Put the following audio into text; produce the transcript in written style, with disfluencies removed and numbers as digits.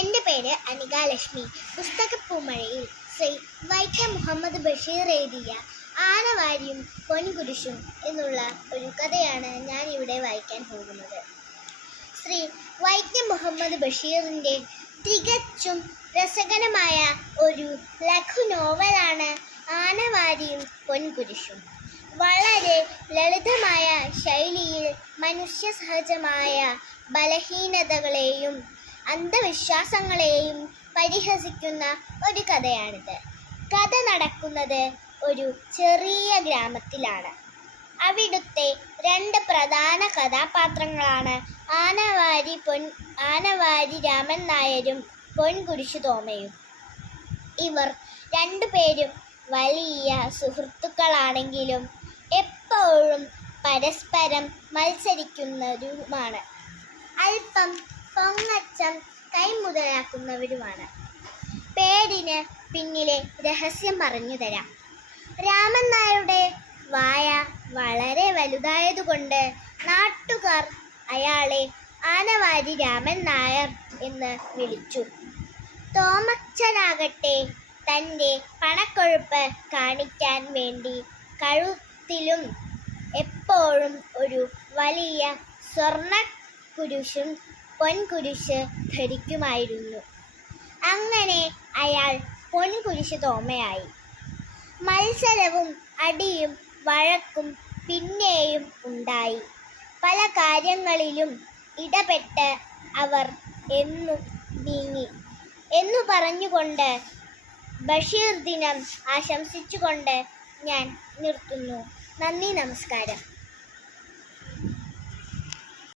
എൻ്റെ പേര് അനിക ലക്ഷ്മി. പുസ്തകപ്പൂമഴയിൽ ശ്രീ വൈക്കം മുഹമ്മദ് ബഷീർ എഴുതിയ ആനവാരിയും പൊൻകുരിശും എന്നുള്ള ഒരു കഥയാണ് ഞാൻ ഇവിടെ വായിക്കാൻ പോകുന്നത്. ശ്രീ വൈക്കം മുഹമ്മദ് ബഷീറിൻ്റെ തികച്ചും രസകരമായ ഒരു ലഘു നോവലാണ് ആനവാരിയും പൊൻകുരിശും. വളരെ ലളിതമായ ശൈലിയിൽ മനുഷ്യ സഹജമായ ബലഹീനതകളെയും അന്ധവിശ്വാസങ്ങളെയും പരിഹസിക്കുന്ന ഒരു കഥയാണിത്. കഥ നടക്കുന്നത് ഒരു ചെറിയ ഗ്രാമത്തിലാണ്. അവിടുത്തെ രണ്ട് പ്രധാന കഥാപാത്രങ്ങളാണ് ആനവാരി രാമൻ നായരും പൊൻകുരിശു തോമയും. ഇവർ രണ്ടുപേരും വലിയ സുഹൃത്തുക്കളാണെങ്കിലും എപ്പോഴും പരസ്പരം മത്സരിക്കുന്നവരുമാണ്. അല്പം പൊങ്ങച്ചം കൈമുതലാക്കുന്നവരുമാണ്. പേരിന് പിന്നിലെ രഹസ്യം പറഞ്ഞു തരാം. രാമൻ നായരുടെ വായ വളരെ വലുതായതുകൊണ്ട് നാട്ടുകാർ അയാളെ ആനവാരി രാമൻ നായർ എന്ന് വിളിച്ചു. തോമച്ചനാകട്ടെ തൻ്റെ പണക്കൊഴുപ്പ് കാണിക്കാൻ വേണ്ടി കഴുത്തിലും എപ്പോഴും ഒരു വലിയ സ്വർണ്ണ കുരിശും പൊൻകുരിശ് ധരിക്കുമായിരുന്നു. അങ്ങനെ അയാൾ പൊൻകുരിശു തോമയായി. മത്സരവും അടിയും വഴക്കും പിന്നെയും ഉണ്ടായി. പല കാര്യങ്ങളിലും ഇടപെട്ട് അവർ നീങ്ങി എന്നു പറഞ്ഞുകൊണ്ട് ബഷീർ ദിനം ആശംസിച്ചുകൊണ്ട് ഞാൻ നിർത്തുന്നു. നന്ദി, നമസ്കാരം.